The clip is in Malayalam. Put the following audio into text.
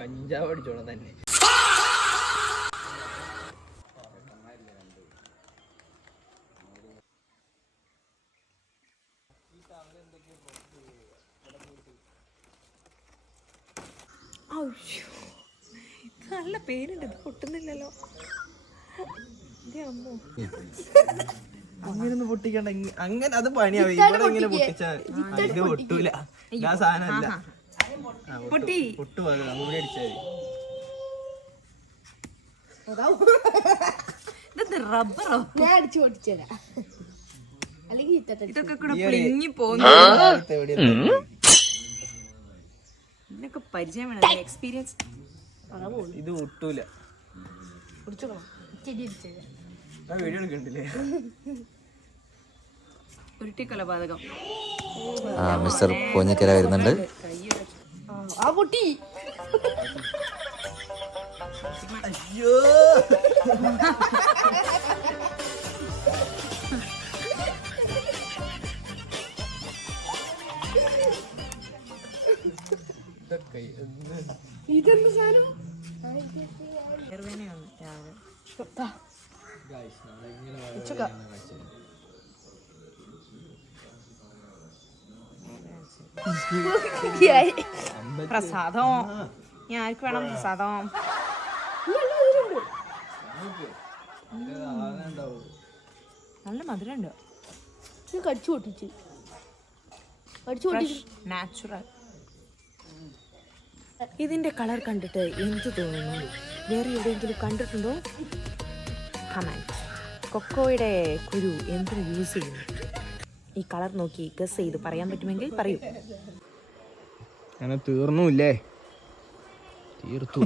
കഞ്ചാവ് അടിച്ചോളാം തന്നെ. നല്ല പേരുണ്ട്, ഇത് പൊട്ടുന്നില്ലല്ലോ. അങ്ങനൊന്നും പൊട്ടിക്കണ്ട, അങ്ങനെ അത് പണിയാവും. ഇവിടെ ഇങ്ങനെ പൊട്ടിച്ചാ ഇത് പൊട്ടൂല. ആ സാധനമല്ല പൊട്ടി പൊട്ടുപോകും. നമ്മൂടെ അടിച്ചാൽ മതി. റബ്ബറോ? ഞാൻ അടിച്ചു പൊട്ടിച്ചേരാ, അല്ലെങ്കിൽ ഇതൊക്കെ കൂടെ പിളിങ്ങി പോകുന്നു. ഇതിനൊക്കെ പരിചയം വേണം, എക്സ്പീരിയൻസ്. ഇത് ഒട്ടൂല. വീഡിയോ എടുക്കണ്ടില്ലേ? ഉരുട്ടി കൊലപാതകം. മിസ്റ്റർ പൂഞ്ഞക്കര വരുന്നുണ്ട്. ആ പൊട്ടി. അയ്യോ, ഇതെന്ത് സാധനം? പ്രസാദം. ഞാൻ ആർക്ക് വേണം പ്രസാദം? നല്ല മധുരമുണ്ട്. കടിച്ചു പൊട്ടിച്ചു. നാച്ചുറൽ. ഇതിന്റെ കളർ കണ്ടിട്ട് എന്ത് തോന്നുന്നു? വേറെ എവിടെയെങ്കിലും കണ്ടിട്ടുണ്ടോ? കമന്റ്. കൊക്കോയുടെ കുരു എന്തിനു യൂസ് ചെയ്യുന്നു? ഈ കളർ നോക്കി ഗസ് ചെയ്ത് പറയാൻ പറ്റുമെങ്കിൽ പറയൂ. അങ്ങനെ തീർന്നുല്ലേ? തീർത്തു.